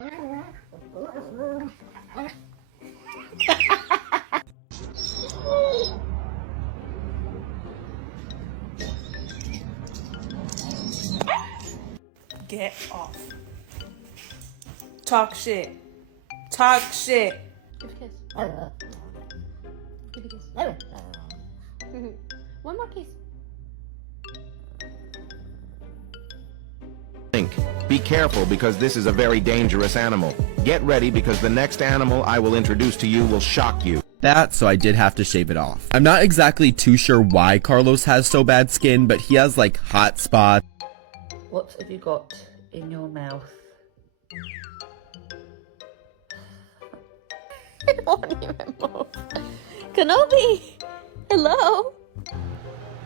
Get off. Talk shit. Talk shit. Give a kiss. Give a kiss. One more kiss. Be careful because this is a very dangerous animal. Get ready because the next animal I will introduce to you will shock you. So I did have to shave it off. I'm not exactly too sure why Carlos has so bad skin, but he has like hot spots. What have you got in your mouth? It won't even move. Kenobi! Hello?